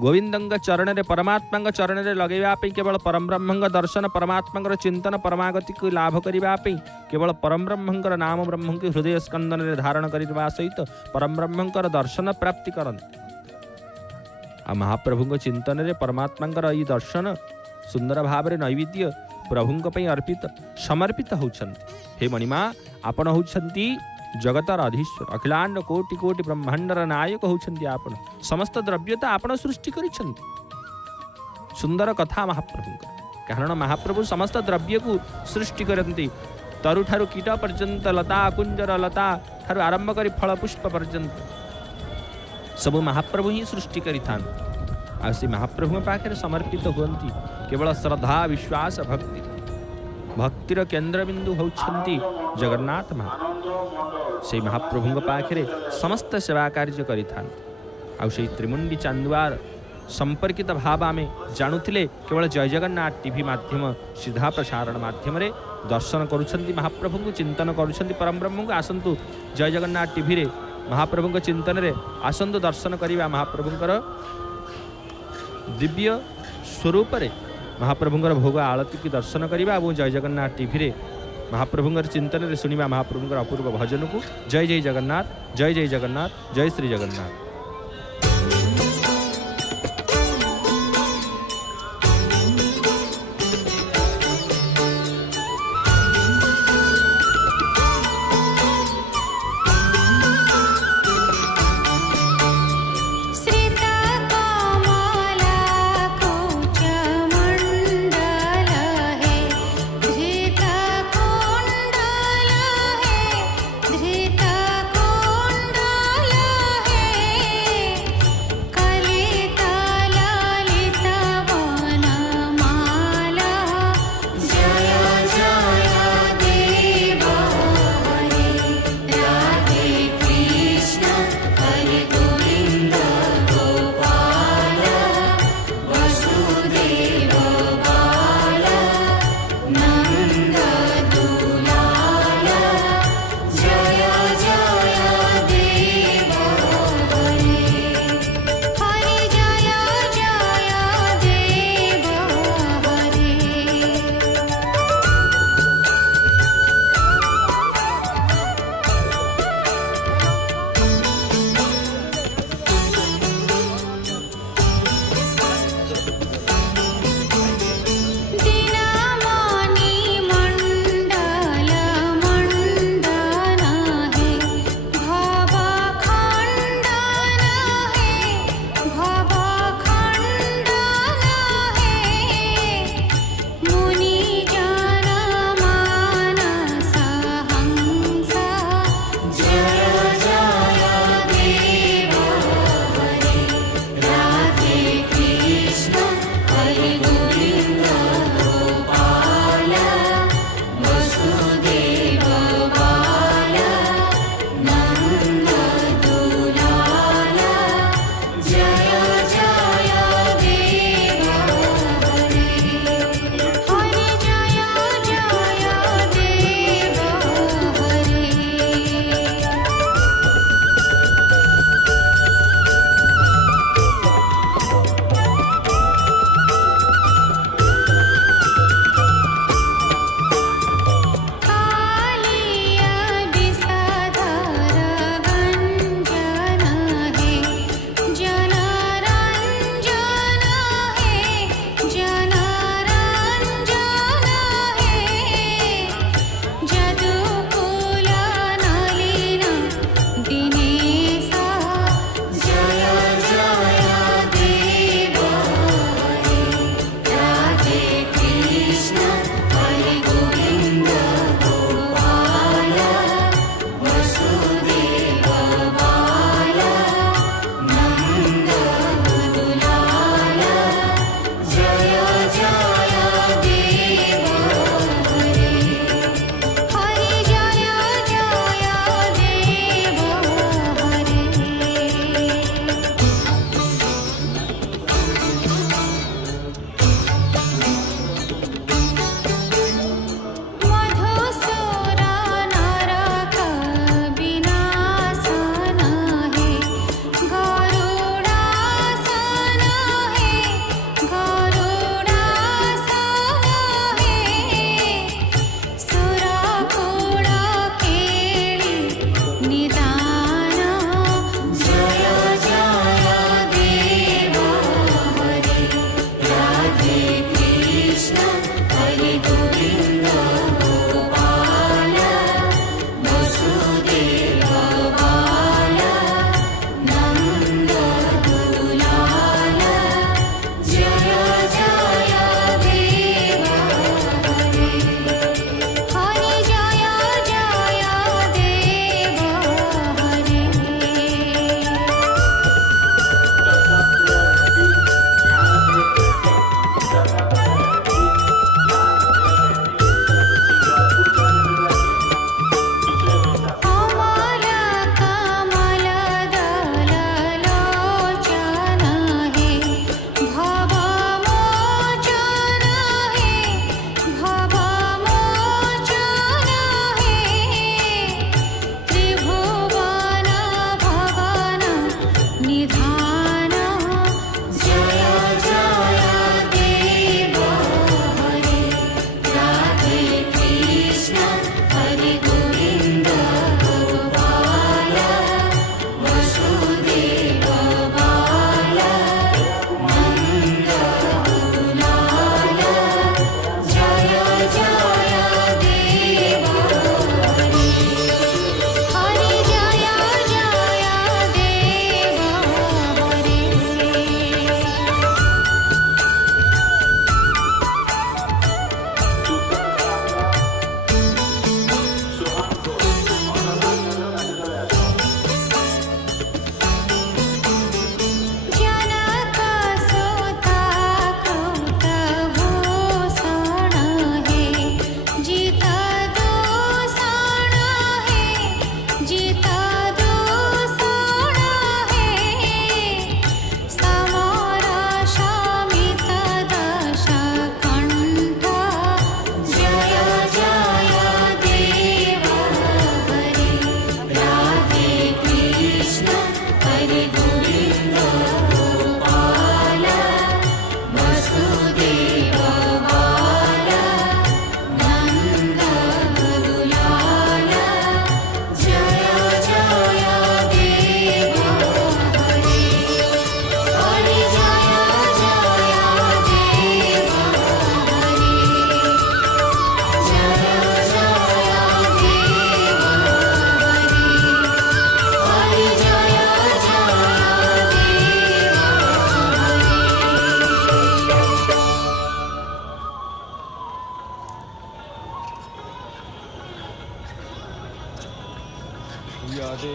गोविंद चरण में परमात्मा चरण में लगेवाई केवल परमब्रह्म दर्शन परमात्मा चिंतन परमागति को लाभ करने केवल परमब्रह्म नाम ब्रह्म की हृदय स्कंदन में धारण करने सहित परमब्रह्म दर्शन प्राप्ति करते आ महाप्रभु चिंतन में परमात्मा ये दर्शन सुंदर भाव में नैवेद्य प्रभु अर्पित समर्पित होती। हे मणिमा आपण होती जगतर अधीश्वर अखिलांड कोटि कोटि ब्रह्मांडर नायक होती। आपण समस्त द्रव्य तो आपण सृष्टि करिसेंती। सुंदर कथा महाप्रभु कारण महाप्रभु समस्त द्रव्य को सृष्टि करती तरु ठारू कीट पर्यंत लता कुंजर लता ठारू आरंभ कर फल पुष्प पर्यंत सब महाप्रभु ही सृष्टि करिथान। आ से महाप्रभु पाखे समर्पित होती केवल श्रद्धा विश्वास भक्ति भक्तिर केन्द्र बिंदु होती जगन्नाथ महाप्रभु। से महाप्रभु पाखे समस्त सेवा कार्य करिथान। आ से त्रिमुंडी चांदुआर संपर्कित भाव आम जानुले केवल जय जगन्नाथ टीवी माध्यम सीधा प्रसारण माध्यम दर्शन करुछंती महाप्रभु को चिंतन करुछंती परम ब्रह्म को आसंतु जय जगन्नाथ टीवी रे महाप्रभु चिंतन रे आसंतु दर्शन करिबा महाप्रभुंकर दिव्य स्वरूप रे महाप्रभुंकर भोग आळती की दर्शन करिबा और जय जगन्नाथ टीवी रे महाप्रभुंकर चिंतन रे सुनिबा महाप्रभुंकर अपूर्व भजन को। जय जय जगन्नाथ जय जय जगन्नाथ जय श्री जगन्नाथ। यदि